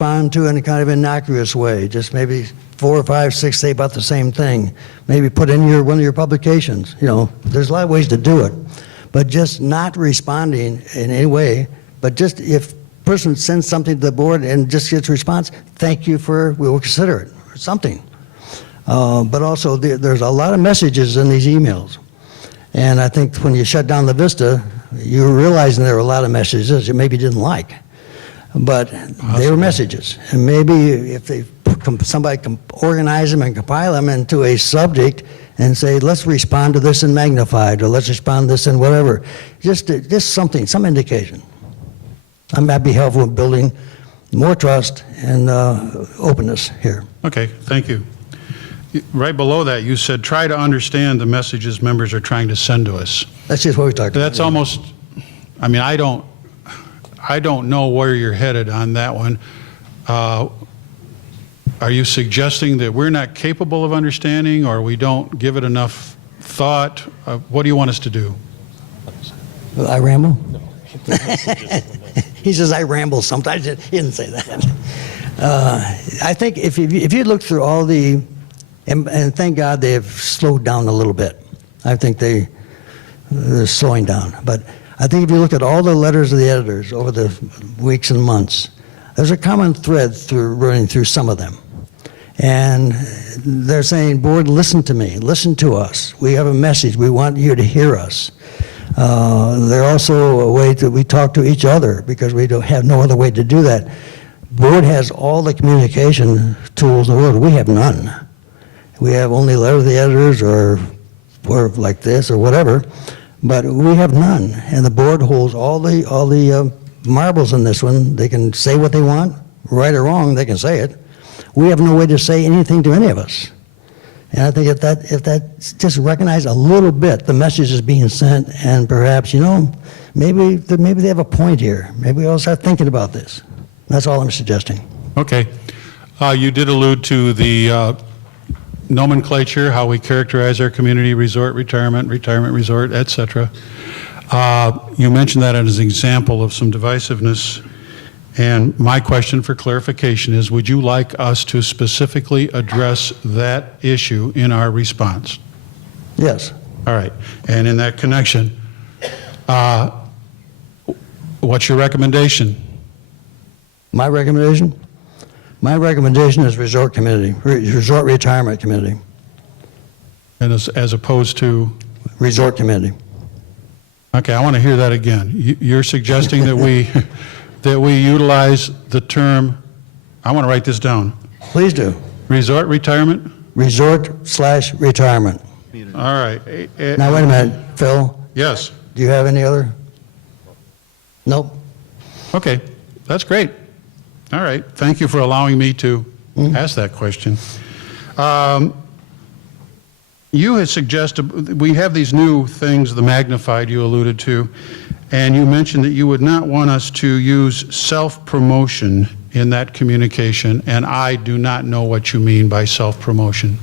respond to in a kind of innocuous way. Just maybe 4 or 5, 6 say about the same thing. Maybe put in one of your publications. You know, there's a lot of ways to do it. But just not responding in any way, but just if a person sends something to the board and just gets a response, thank you we will consider it, or something. But also, there's a lot of messages in these emails. And I think when you shut down the Vista, you were realizing there were a lot of messages you maybe didn't like. But they were messages. And maybe if somebody can organize them and compile them into a subject and say, let's respond to this in magnified, or let's respond to this in whatever. Just something, some indication. That'd be helpful in building more trust and openness here. Okay, thank you. Right below that, you said, try to understand the messages members are trying to send to us. That's just what we talked about. That's almost, I mean, I don't know where you're headed on that one. Are you suggesting that we're not capable of understanding, or we don't give it enough thought? What do you want us to do? I ramble? No. He says I ramble sometimes. He didn't say that. I think if you look through all the, and thank God they have slowed down a little bit. I think they're slowing down. But I think if you look at all the letters of the editors over the weeks and months, there's a common thread running through some of them. And they're saying, board, listen to me, listen to us. We have a message. We want you to hear us. They're also a way that we talk to each other, because we don't have no other way to do that. Board has all the communication tools in the world. We have none. We have only letter of the editors or like this or whatever, but we have none. And the board holds all the marbles in this one. They can say what they want, right or wrong, they can say it. We have no way to say anything to any of us. And I think if that just recognize a little bit, the message is being sent, and perhaps, you know, maybe they have a point here. Maybe we all start thinking about this. That's all I'm suggesting. Okay. You did allude to the nomenclature, how we characterize our community: resort, retirement, retirement resort, etc. You mentioned that as an example of some divisiveness. And my question for clarification is, would you like us to specifically address that issue in our response? Yes. All right. And in that connection, what's your recommendation? My recommendation? My recommendation is resort committee, resort retirement committee. And as opposed to? Resort committee. Okay, I want to hear that again. You're suggesting that we that we utilize the term, I want to write this down. Please do. Resort retirement? Resort/retirement. All right. Now, wait a minute, Phil. Yes. Do you have any other? Nope. Okay, that's great. All right, thank you for allowing me to ask that question. You had suggested, we have these new things, the magnified you alluded to, and you mentioned that you would not want us to use self-promotion in that communication, and I do not know what you mean by self-promotion.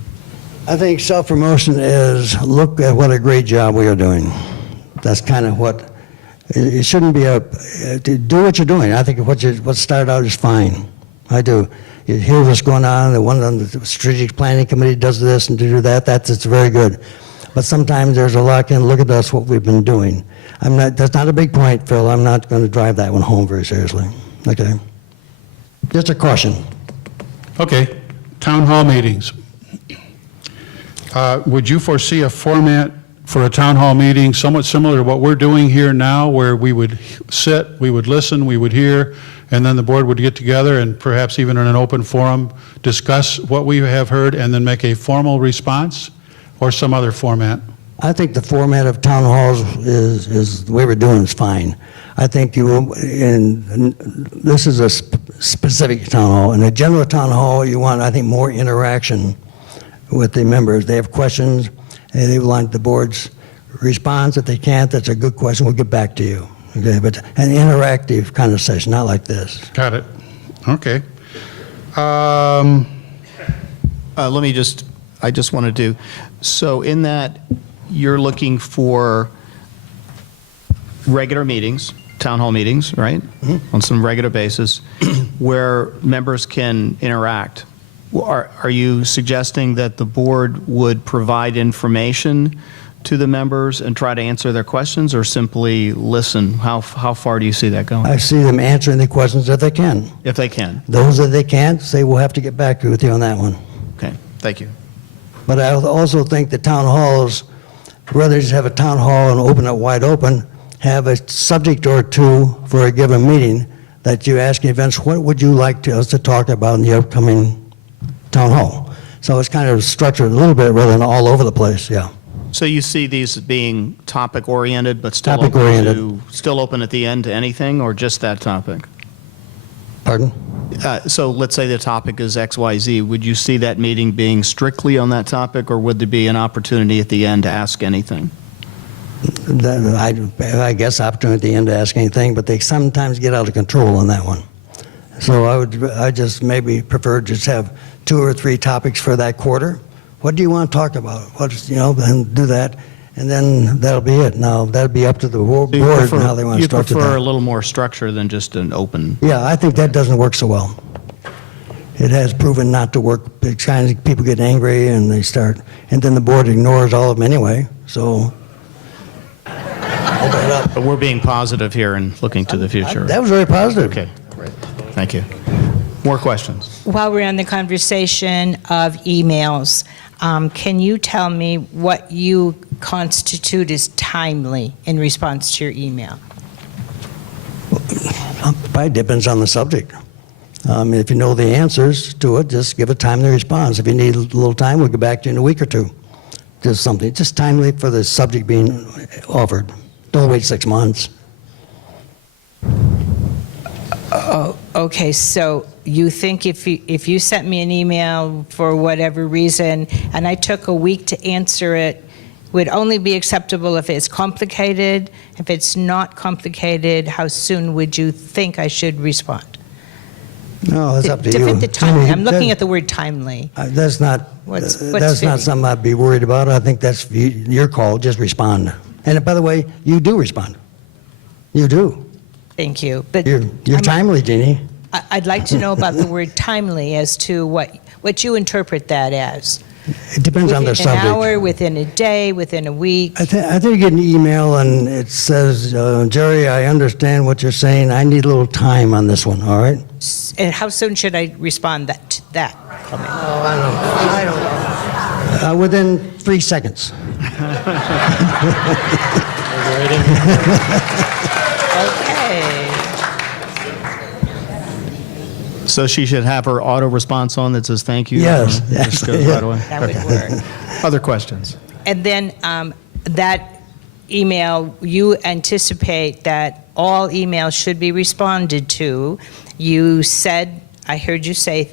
I think self-promotion is, look at what a great job we are doing. That's kind of what, it shouldn't be do what you're doing. I think what started out is fine. I do. You hear what's going on, the one on the strategic planning committee does this and to do that, it's very good. But sometimes there's a lot, and look at us, what we've been doing. That's not a big point, Phil. I'm not going to drive that one home very seriously. Okay? Just a caution. Okay, town hall meetings. Would you foresee a format for a town hall meeting somewhat similar to what we're doing here now, where we would sit, we would listen, we would hear, and then the board would get together and perhaps even in an open forum discuss what we have heard and then make a formal response, or some other format? I think the format of town halls is the way we're doing is fine. I think you will, and this is a specific town hall. In a general town hall, you want, I think, more interaction with the members. They have questions, and they want the board's response. If they can't, that's a good question. We'll get back to you. Okay, but an interactive kind of session, not like this. Got it. Okay. I just wanted to, so in that you're looking for regular meetings, town hall meetings, right? On some regular basis, where members can interact. Are you suggesting that the board would provide information to the members and try to answer their questions, or simply listen? How far do you see that going? I see them answering the questions that they can. If they can. Those that they can't, say, we'll have to get back with you on that one. Okay, thank you. But I also think the town halls, rather than just have a town hall and open it wide open, have a subject or two for a given meeting that you ask in advance, what would you like us to talk about in the upcoming town hall? So it's kind of structured a little bit rather than all over the place, yeah. So you see these as being topic-oriented, but still Topic-oriented. still open at the end to anything, or just that topic? Pardon? So let's say the topic is XYZ. Would you see that meeting being strictly on that topic, or would there be an opportunity at the end to ask anything? I guess opportunity at the end to ask anything, but they sometimes get out of control on that one. So I just maybe prefer just have 2 or 3 topics for that quarter. What do you want to talk about? And do that, and then that'll be it. Now, that'll be up to the board and how they want to structure You prefer a that. little more structure than just an open? Yeah, I think that doesn't work so well. It has proven not to work. It's kind of people get angry and they start, and then the board ignores all of them anyway, so. Open it up. But we're being positive here and looking to the future. That was very positive. Okay, thank you. More questions? While we're on the conversation of emails, can you tell me what you constitute as timely in response to your email? Probably depends on the subject. If you know the answers to it, just give a timely response. If you need a little time, we'll get back to you in a week or 2. Just something, just timely for the subject being offered. Don't wait 6 months. Okay, so you think if you sent me an email for whatever reason and I took a week to answer it, would only be acceptable if it's complicated? If it's not complicated, how soon would you think I should respond? No, it's up to you. Define the timely. I'm looking That- at the word timely. That's not, What's that's not fitting? something I'd be worried about. I think that's your call, just respond. And by the way, you do respond. You do. Thank you. But You're I'm- timely, Jeannie. I'd like to know about the word timely as to what you interpret that as. It depends on the Within an subject. hour, within a day, within a week? I think you get an email and it says, Jerry, I understand what you're saying. I need a little time on this one, all right? And how soon should I respond to that comment? Oh, I don't know. Within 3 seconds. Okay. So she should have her auto response on that says thank you? Yes, Just yes, goes yeah. right away? That would work. Other questions? And then that email, you anticipate that all emails should be responded to. You said, I heard you say,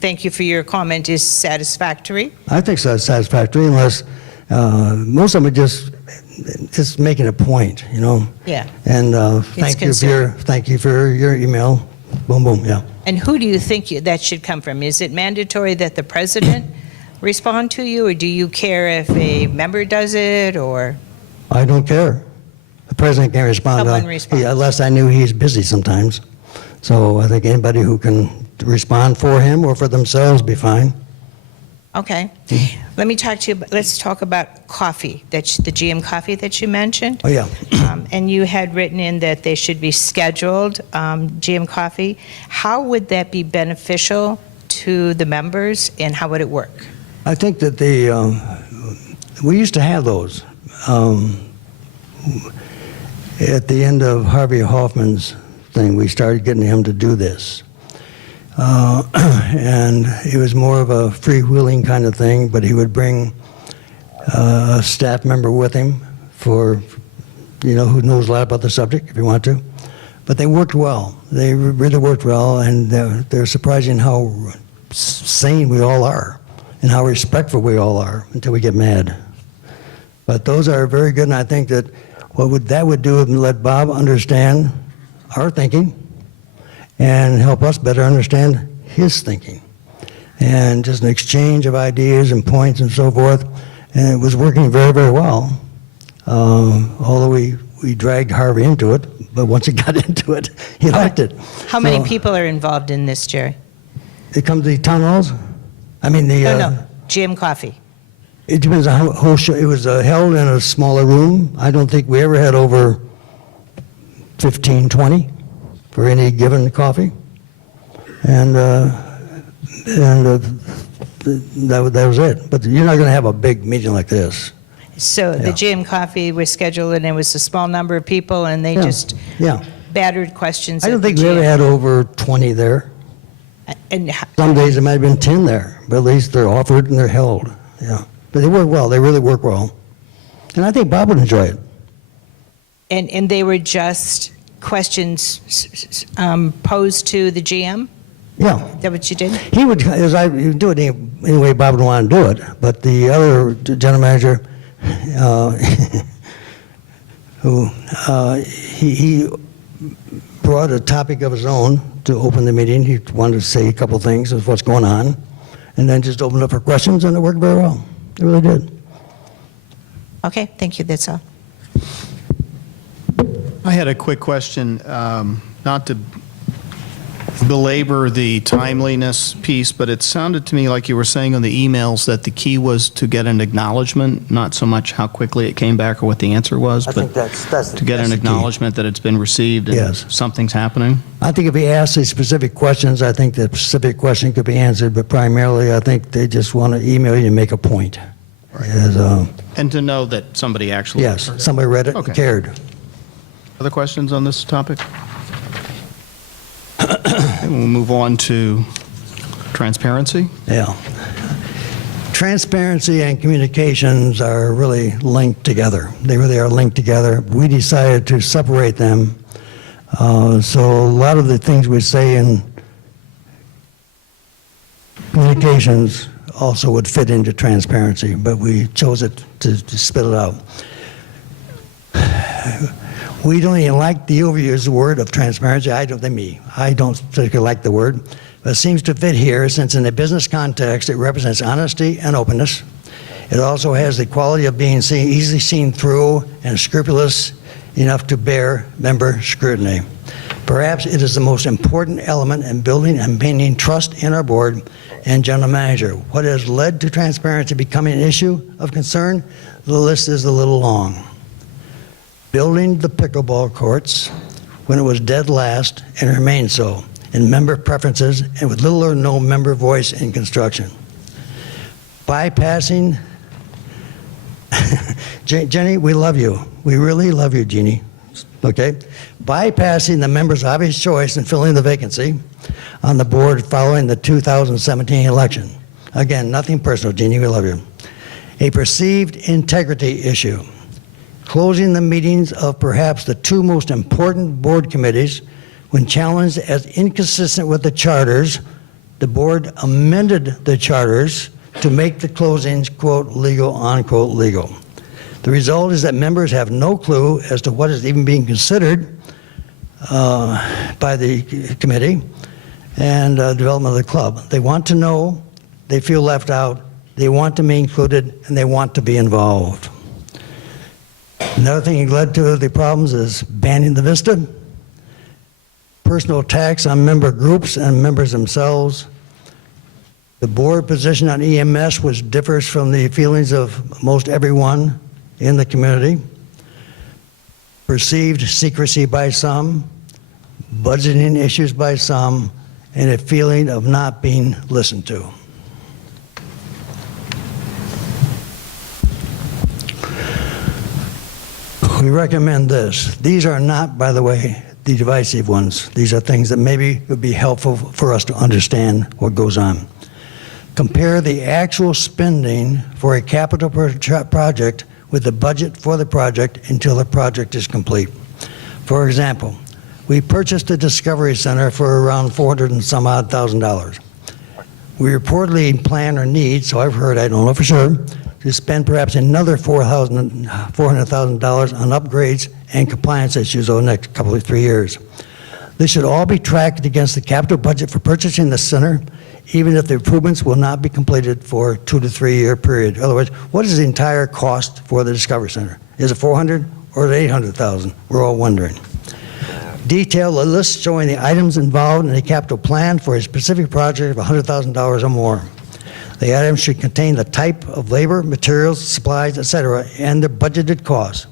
thank you for your comment is satisfactory. I think so, it's satisfactory unless, most of them are just making a point, you know? Yeah. And thank you for your email. Boom, boom, yeah. And who do you think that should come from? Is it mandatory that the president respond to you, or do you care if a member does it, or? I don't care. The president can't respond. Someone responds. Unless I knew he's busy sometimes. So I think anybody who can respond for him or for themselves be fine. Okay. Let me talk to you, let's talk about coffee, the GM coffee that you mentioned. Oh, yeah. And you had written in that they should be scheduled, GM coffee. How would that be beneficial to the members, and how would it work? I think that we used to have those. At the end of Harvey Hoffman's thing, we started getting him to do this. And it was more of a freewheeling kind of thing, but he would bring a staff member with him who knows a lot about the subject, if you want to. But they worked well. They really worked well, and they're surprising how sane we all are and how respectful we all are until we get mad. But those are very good, and I think that that would do is let Bob understand our thinking and help us better understand his thinking. And just an exchange of ideas and points and so forth. And it was working very, very well. Although we dragged Harvey into it, but once he got into it, he liked it. How many So, people are involved in this, Jerry? It comes to the town halls? I mean, the... No, GM Coffee. It depends on how whole show. It was held in a smaller room. I don't think we ever had over 15, 20 for any given coffee. And that was it. But you're not going to have a big meeting like this. So the GM Coffee was scheduled, and it was a small number of people, and they Yeah. just Yeah. battered questions I at don't the think we ever GM. had over 20 there. And Some days it might have been 10 there, but at least they're offered and they're held. Yeah. But they work well. They really work well. And I think Bob would enjoy it. And they were just questions posed to the GM? Yeah. Is that what you did? He would, as I he would do it any way Bob would want to do it, but the other general manager, he brought a topic of his own to open the meeting. He wanted to say a couple things of what's going on, and then just opened up for questions, and it worked very well. It really did. Okay, thank you, that's all. I had a quick question, not to belabor the timeliness piece, but it sounded to me like you were saying on the emails that the key was to get an acknowledgement, not so much how quickly it came back or what the answer was, I but think that's to get an the key. acknowledgement that it's been received and Yes. something's happening. I think if he asked these specific questions, I think the specific question could be answered, but primarily, I think they just want to email you and make a point. As, And to know that somebody actually. yes, somebody read it Okay. and cared. Other questions on this topic? Okay, we'll move on to transparency. Yeah. Transparency and communications are really linked together. They really are linked together. We decided to separate them. So a lot of the things we say in communications also would fit into transparency, but we chose it to spit it out. We don't even like the overused word of transparency. I don't particularly like the word, but it seems to fit here since in a business context it represents honesty and openness. It also has the quality of being easily seen through and scrupulous enough to bear member scrutiny. Perhaps it is the most important element in building and maintaining trust in our board and general manager. What has led to transparency becoming an issue of concern? The list is a little long. Building the pickleball courts when it was dead last and remained so, in member preferences and with little or no member voice in construction. Bypassing, Jenny, we love you. We really love you, Jeannie. Okay? Bypassing the member's obvious choice in filling the vacancy on the board following the 2017 election. Again, nothing personal, Jeannie, we love you. A perceived integrity issue. Closing the meetings of perhaps the two most important board committees when challenged as inconsistent with the charters. The board amended the charters to make the closings, quote, legal, unquote, legal. The result is that members have no clue as to what is even being considered by the committee and development of the club. They want to know, they feel left out, they want to be included, and they want to be involved. Another thing that led to the problems is banning the Vista, personal attacks on member groups and members themselves. The board position on EMS, which differs from the feelings of most everyone in the community. Perceived secrecy by some, budgeting issues by some, and a feeling of not being listened to. We recommend this. These are not, by the way, the divisive ones. These are things that maybe would be helpful for us to understand what goes on. Compare the actual spending for a capital project with the budget for the project until the project is complete. For example, we purchased the Discovery Center for around $400 and some odd thousand. We reportedly plan or need, so I've heard, I don't know for sure, to spend perhaps another $400,000 on upgrades and compliance issues over the next couple of 3 years. This should all be tracked against the capital budget for purchasing the center, even if the improvements will not be completed for a 2 to 3 year period. In other words, what is the entire cost for the Discovery Center? Is it 400 or or is it 800,000? We're all wondering. Detail a list showing the items involved in a capital plan for a specific project of $100,000 or more. The items should contain the type of labor, materials, supplies, etc., and the budgeted costs.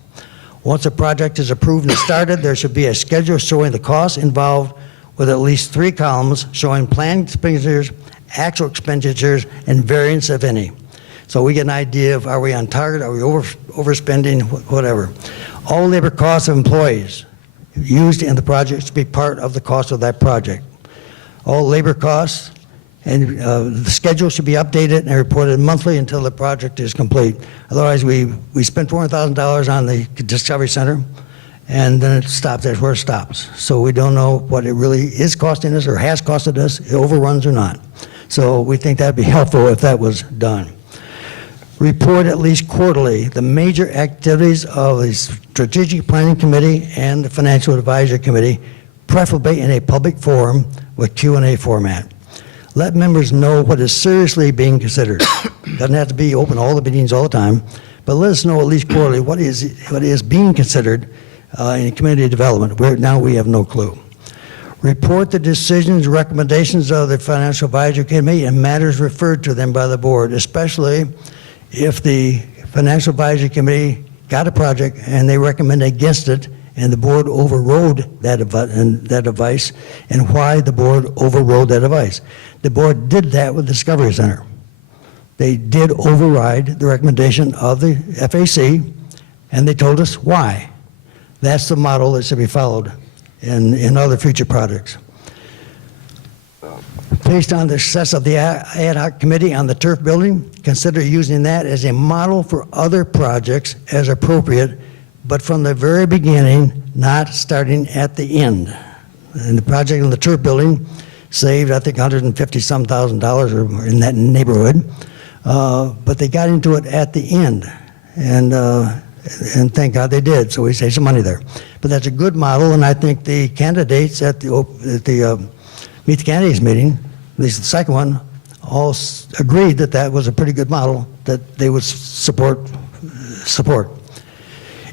Once a project is approved and started, there should be a schedule showing the costs involved with at least 3 columns showing planned expenditures, actual expenditures, and variance, if any. So we get an idea of, are we on target, are we overspending, whatever. All labor costs of employees used in the project should be part of the cost of that project. All labor costs and the schedule should be updated and reported monthly until the project is complete. Otherwise, we spent $400,000 on the Discovery Center, and then it stops. That's where it stops. So we don't know what it really is costing us or has costed us, it overruns or not. So we think that'd be helpful if that was done. Report at least quarterly the major activities of the Strategic Planning Committee and the Financial Advisory Committee, preferably in a public forum with Q&A format. Let members know what is seriously being considered. Doesn't have to be open all the meetings all the time, but let us know at least quarterly what is being considered in community development. Now we have no clue. Report the decisions, recommendations of the Financial Advisory Committee and matters referred to them by the board, especially if the Financial Advisory Committee got a project and they recommend against it and the board overrode that advice, and why the board overrode that advice. The board did that with the Discovery Center. They did override the recommendation of the FAC, and they told us why. That's the model that should be followed in other future projects. Based on the success of the ad hoc committee on the turf building, consider using that as a model for other projects as appropriate, but from the very beginning, not starting at the end. And the project on the turf building saved, I think, $150,000 or in that neighborhood, but they got into it at the end, and thank God they did, so we saved some money there. But that's a good model, and I think the candidates at the Meet the Candidates meeting, at least the second one, all agreed that that was a pretty good model that they would support.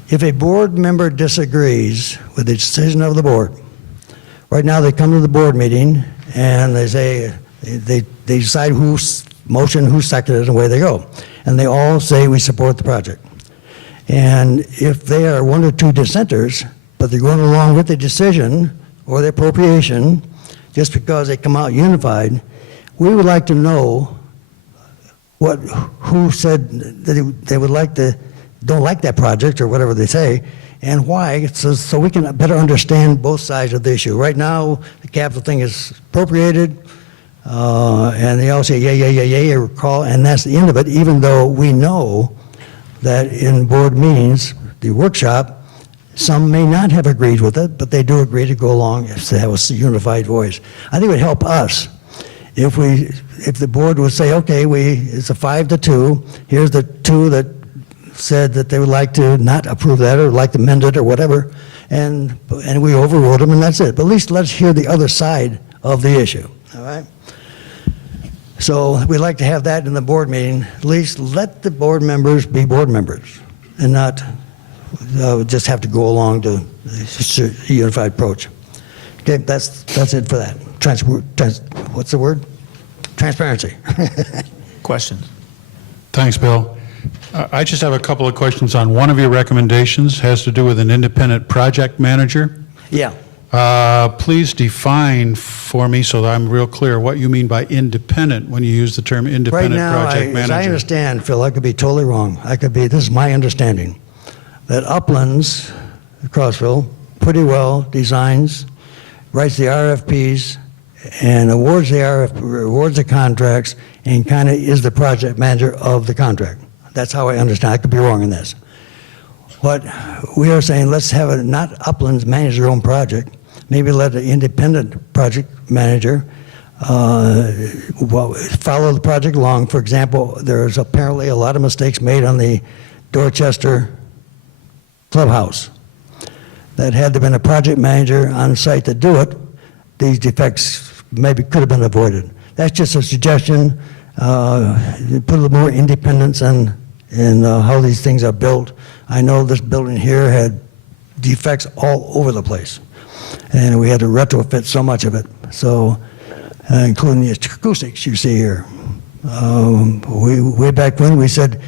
If a board member disagrees with the decision of the board, right now they come to the board meeting and they say, they decide whose motion, who seconded, and away they go. And they all say we support the project. And if they are 1 or 2 dissenters, but they're going along with the decision or the appropriation, just because they come out unified, we would like to know who said that they would like to, don't like that project or whatever they say, and why, so we can better understand both sides of the issue. Right now, the capital thing is appropriated, and they all say yay, or call, and that's the end of it, even though we know that in board meetings, the workshop, some may not have agreed with it, but they do agree to go along if they have a unified voice. I think it would help us if the board would say, okay, it's a 5-2. Here's the 2 that said that they would like to not approve that or like to amend it or whatever, and we overruled them, and that's it. But at least let's hear the other side of the issue. All right. So we'd like to have that in the board meeting. At least let the board members be board members and not just have to go along to the unified approach. Okay, that's it for that. What's the word? Transparency. Questions? Thanks, Bill. I just have a couple of questions on one of your recommendations, has to do with an independent project manager. Yeah. Please define for me so that I'm real clear what you mean by independent when you use the term independent project manager. As I understand, Phil, I could be totally wrong. This is my understanding, that Uplands, Crossville, pretty well designs, writes the RFPs, and awards the contracts, and kind of is the project manager of the contract. That's how I understand. I could be wrong in this. What we are saying, let's have it, not Uplands manage their own project. Maybe let an independent project manager follow the project along. For example, there's apparently a lot of mistakes made on the Dorchester clubhouse. That had there been a project manager on site to do it, these defects maybe could have been avoided. That's just a suggestion. Put a little more independence and and how these things are built. I know this building here had defects all over the place, and we had to retrofit so much of it. So, including the acoustics you see here. Way back when we said,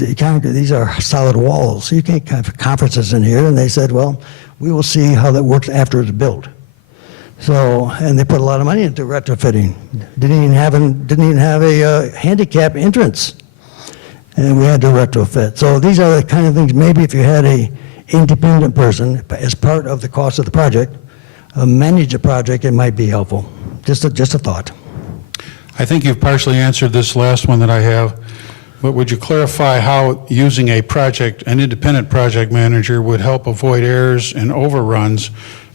these are solid walls, so you can't have conferences in here. And they said, well, we will see how that works after it's built. So, and they put a lot of money into retrofitting. Didn't even have a handicap entrance, and we had to retrofit. So these are the kind of things. Maybe if you had a independent person as part of the cost of the project, manage a project, it might be helpful. Just a thought. I think you've partially answered this last one that I have, but would you clarify how using an independent project manager would help avoid errors and overruns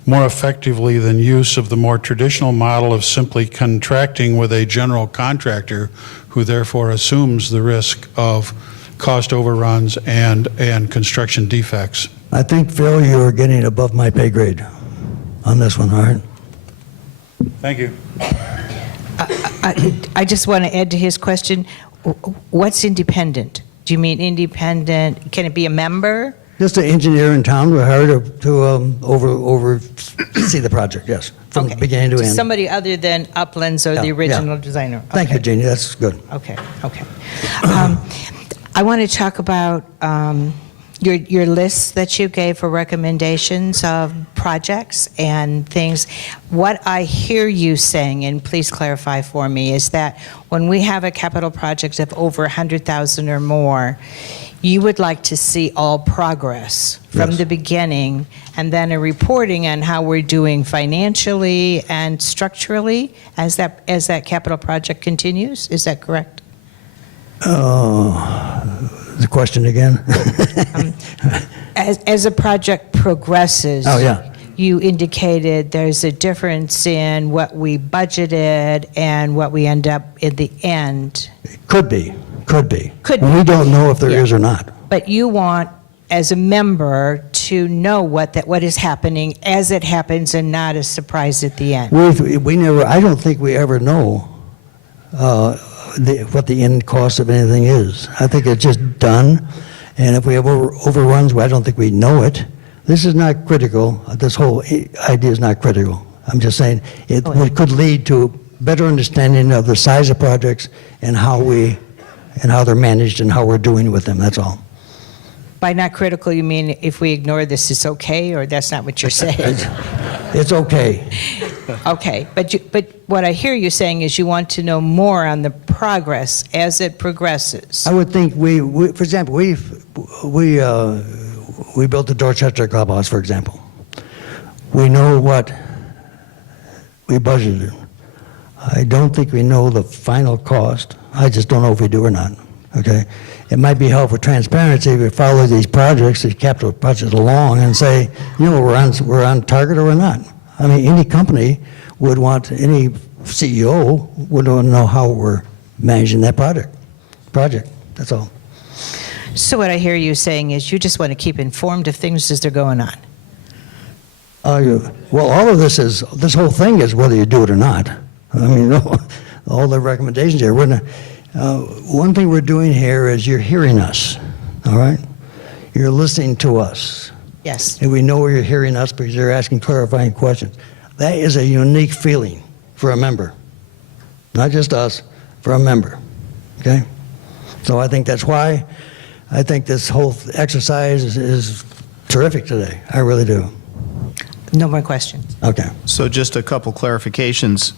more effectively than use of the more traditional model of simply contracting with a general contractor who therefore assumes the risk of cost overruns and construction defects? I think, Phil, you're getting above my pay grade on this one, all right? Thank you. I just want to add to his question, what's independent? Do you mean independent, can it be a member? Just an engineer in town, we're hired to oversee the project, yes, from Okay. beginning to end. Somebody other than Uplands or the Yeah, original yeah. designer? Thank you, Okay. Jeannie, that's good. Okay. I want to talk about your lists that you gave for recommendations of projects and things. What I hear you saying, and please clarify for me, is that when we have a capital project of over 100,000 or more, you would like to see all progress from Yes. the beginning, and then a reporting on how we're doing financially and structurally as that capital project continues. Is that correct? The question again? As a project progresses. Oh, yeah. You indicated there's a difference in what we budgeted and what we end up in the end. Could be. Could be. We don't know if there Yeah. is or not. But you want, as a member, to know what is happening as it happens and not a surprise at the end. We never, I don't think we ever know what the end cost of anything is. I think it's just done, and if we have overruns, I don't think we know it. This is not critical. This whole idea is not critical. I'm just saying it could lead to better understanding of the size of projects and how they're managed and how we're doing with them, that's all. By not critical, you mean if we ignore this, it's okay, or that's not what you're saying? It's okay. Okay, but what I hear you saying is you want to know more on the progress as it progresses. I would think for example, we built the Dorchester Clubhouse, for example. We know what we budgeted. I don't think we know the final cost. I just don't know if we do or not, okay? It might be helpful for transparency if we follow these projects, these capital projects along and say, we're on target or we're not. I mean, any company would want, any CEO would want to know how we're managing that project, that's all. So what I hear you saying is you just want to keep informed of things as they're going on. Well, all of this whole thing is whether you do it or not. I mean, all the recommendations here. One thing we're doing here is you're hearing us, all right? You're listening to us. Yes. And we know you're hearing us because you're asking clarifying questions. That is a unique feeling for a member. Not just us, for a member, okay? So I think that's why I think this whole exercise is terrific today. I really do. No more questions. Okay. So just a couple clarifications.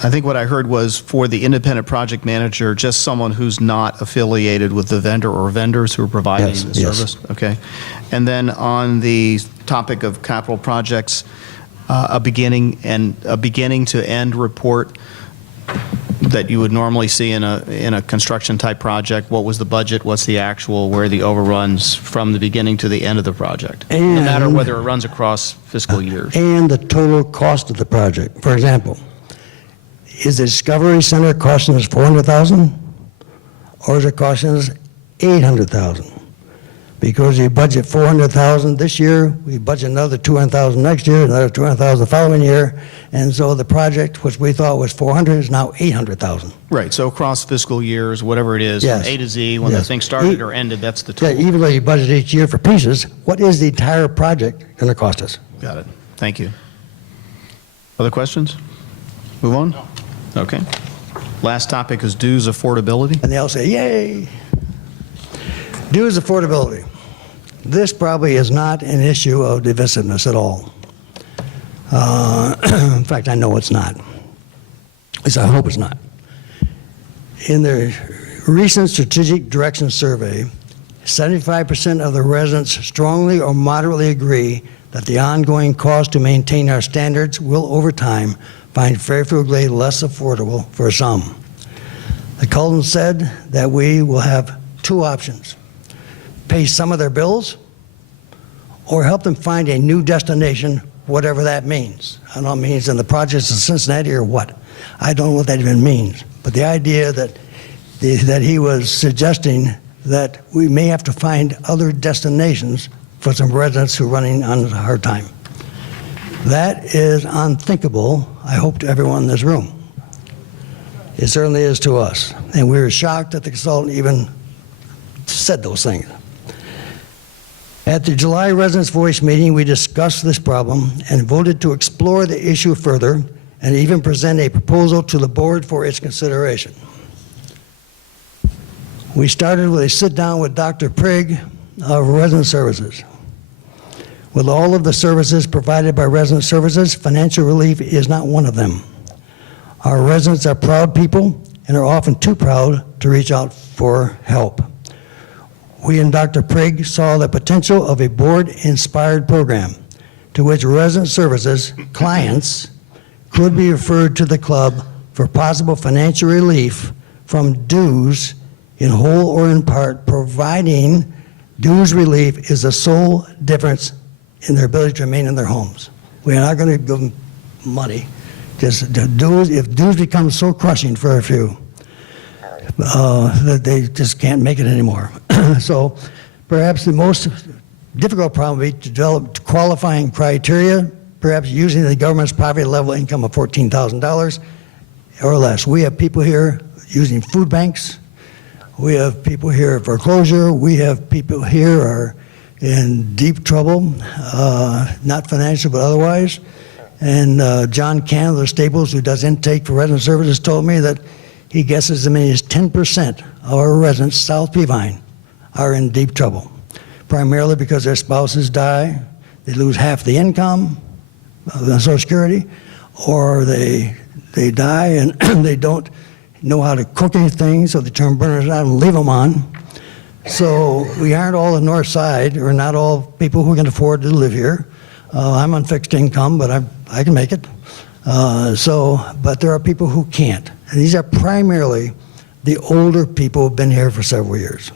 I think what I heard was for the independent project manager, just someone who's not affiliated with the vendor or vendors who are providing Yes, the yes. service? Okay. And then on the topic of capital projects, a beginning to end report that you would normally see in a construction type project. What was the budget? What's the actual? Where are the overruns from the beginning to the end of the project? No matter And- whether it runs across fiscal years. And the total cost of the project. For example, is the Discovery Center costing us $400,000? Or is it costing us $800,000? because we budget $400,000 this year, we budget another $200,000 next year, another $200,000 the following year, and so the project, which we thought was $400,000, is now $800,000. Right, so across fiscal years, whatever it is, Yes. from A to Z, when the Yes. thing started or ended, that's the Yeah, total. even though you budget each year for pieces, what is the entire project going to cost us? Got it. Thank you. Other questions? Move on? Okay. Last topic is dues affordability. And they all say, yay. Dues affordability. This probably is not an issue of divisiveness at all. In fact, I know it's not. At least I hope it's not. In the recent strategic direction survey, 75% of the residents strongly or moderately agree that the ongoing cost to maintain our standards will, over time, find Fairfield Glade less affordable for some. The Cullen said that we will have two options: pay some of their bills or help them find a new destination, whatever that means. I don't know if it means in the projects in Cincinnati or what. I don't know what that even means. But the idea that he was suggesting that we may have to find other destinations for some residents who are running on a hard time. That is unthinkable, I hope, to everyone in this room. It certainly is to us. And we were shocked that the consultant even said those things. At the July Residents' Voice meeting, we discussed this problem and voted to explore the issue further and even present a proposal to the board for its consideration. We started with a sit-down with Dr. Prigg of Resident Services. With all of the services provided by Resident Services, financial relief is not one of them. Our residents are proud people and are often too proud to reach out for help. We and Dr. Prigg saw the potential of a board-inspired program to which Resident Services clients could be referred to the club for possible financial relief from dues in whole or in part, providing dues relief is the sole difference in their ability to remain in their homes. We are not going to give them money. Just the dues, if dues become so crushing for a few, that they just can't make it anymore. So perhaps the most difficult problem would be to develop qualifying criteria, perhaps using the government's poverty level income of $14,000 or less. We have people here using food banks. We have people here at foreclosure. We have people here are in deep trouble, not financial but otherwise. And John Cannon of the Staples, who does intake for Resident Services, told me that he guesses as many as 10% of our residents south Peavine are in deep trouble, primarily because their spouses die, they lose half the income of the Social Security, or they die and they don't know how to cook anything, so they turn burners out and leave them on. So we aren't all the north side, or not all people who can afford to live here. I'm on fixed income, but I can make it. But there are people who can't. And these are primarily the older people who've been here for several years.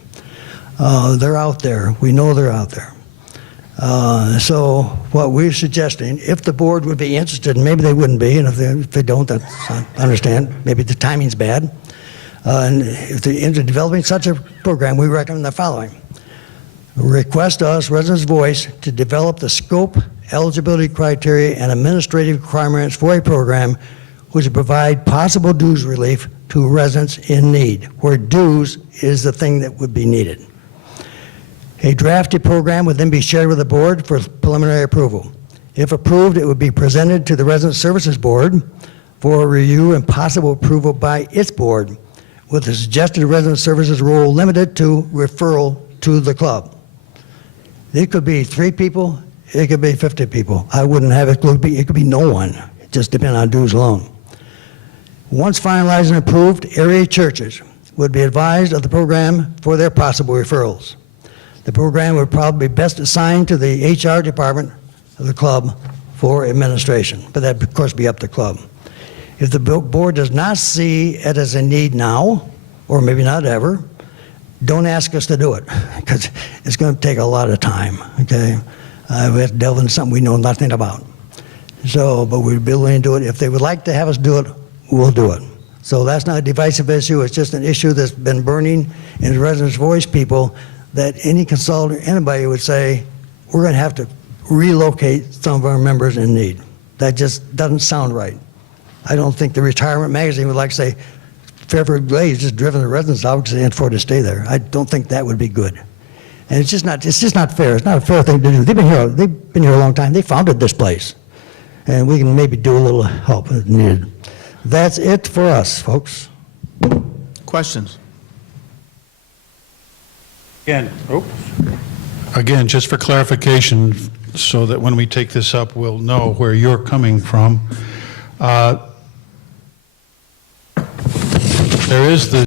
They're out there. We know they're out there. So what we're suggesting, if the board would be interested, and maybe they wouldn't be, and if they don't, that's, I understand. Maybe the timing's bad. And if they're into developing such a program, we recommend the following. Request us, Residents' Voice, to develop the scope, eligibility criteria, and administrative requirements for a program which would provide possible dues relief to residents in need, where dues is the thing that would be needed. A drafted program would then be shared with the board for preliminary approval. If approved, it would be presented to the Resident Services Board for review and possible approval by its board, with the suggested Resident Services role limited to referral to the club. It could be 3 people, it could be 50 people. I wouldn't have it could be no one. It just depends on dues alone. Once finalized and approved, area churches would be advised of the program for their possible referrals. The program would probably be best assigned to the HR department of the club for administration, but that, of course, be up to the club. If the board does not see it as a need now, or maybe not ever, don't ask us to do it, because it's going to take a lot of time, okay? We have to delve into something we know nothing about. So, but we'd be willing to do it. If they would like to have us do it, we'll do it. So that's not a divisive issue. It's just an issue that's been burning in the Residents' Voice people that any consultant, anybody would say, we're going to have to relocate some of our members in need. That just doesn't sound right. I don't think the retirement magazine would like to say, Fairfield Glades just driven the residents out because they can't afford to stay there. I don't think that would be good. And it's just not fair. It's not a fair thing to do. They've been here a long time. They founded this place. And we can maybe do a little help if needed. That's it for us, folks. Questions? Again, just for clarification, so that when we take this up, we'll know where you're coming from. There is the